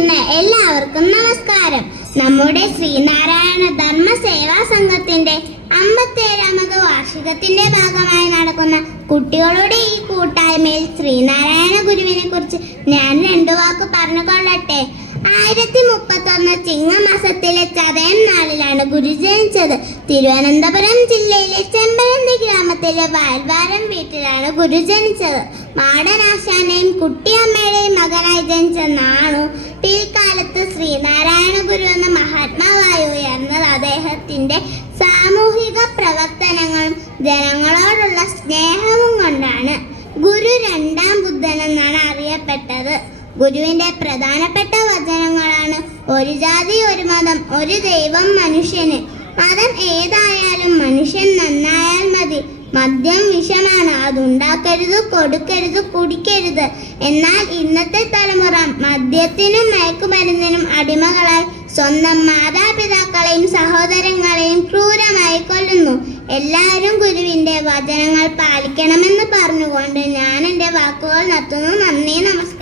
കണ്ടുകൊണ്ടിരിക്കുന്ന എല്ലാവർക്കും നമസ്കാരം. നമ്മുടെ ശ്രീനാരായണ ധർമ്മ സേവാ സംഘത്തിന്റെ 57ാമത് വാർഷികത്തിന്റെ ഭാഗമായി നടക്കുന്ന കുട്ടികളുടെ ഈ കൂട്ടായ്മയിൽ ശ്രീനാരായണ ഗുരുവിനെ കുറിച്ച് ഞാൻ 2 വാക്ക് പറഞ്ഞുകൊള്ളട്ടെ. 1031 ചിങ്ങമാസത്തിലെ ചതയം നാളിലാണ് ഗുരു ജനിച്ചത്. തിരുവനന്തപുരം ജില്ലയിലെ ചെമ്പഴന്തി ഗ്രാമത്തിലെ വയൽവാരം വീട്ടിലാണ് ഗുരു ജനിച്ചത്. മാടനാശാന്റെയും കുട്ടിയമ്മയുടെയും മകനായി ജനിച്ച നാണു പിൽക്കാലത്ത് ശ്രീനാരായണ ഗുരു എന്ന മഹാത്മാവായി ഉയർന്നത് അദ്ദേഹത്തിന്റെ സാമൂഹിക പ്രവർത്തനങ്ങളും ജനങ്ങളോടുള്ള സ്നേഹവും കൊണ്ടാണ്. ഗുരു 2ാം ബുദ്ധൻ എന്നാണ് അറിയപ്പെട്ടത്. ഗുരുവിന്റെ പ്രധാനപ്പെട്ട വചനങ്ങളാണ്: ഒരു ജാതി, ഒരു മതം, ഒരു ദൈവം മനുഷ്യന്. മതം ഏതായാലും മനുഷ്യൻ നന്നായാൽ മതി. മദ്യം വിഷമാണ്, അതുണ്ടാക്കരുത്, കൊടുക്കരുത്, കുടിക്കരുത്. എന്നാൽ ഇന്നത്തെ തലമുറ മദ്യത്തിനും മയക്കുമരുന്നിനും അടിമകളായി സ്വന്തം മാതാപിതാക്കളെയും സഹോദരങ്ങളെയും ക്രൂരമായി കൊല്ലുന്നു. എല്ലാവരും ഗുരുവിന്റെ വചനങ്ങൾ പാലിക്കണമെന്ന് പറഞ്ഞുകൊണ്ട് ഞാൻ എൻ്റെ വാക്കുകൾ നിർത്തുന്നു. നന്ദി, നമസ്കാരം.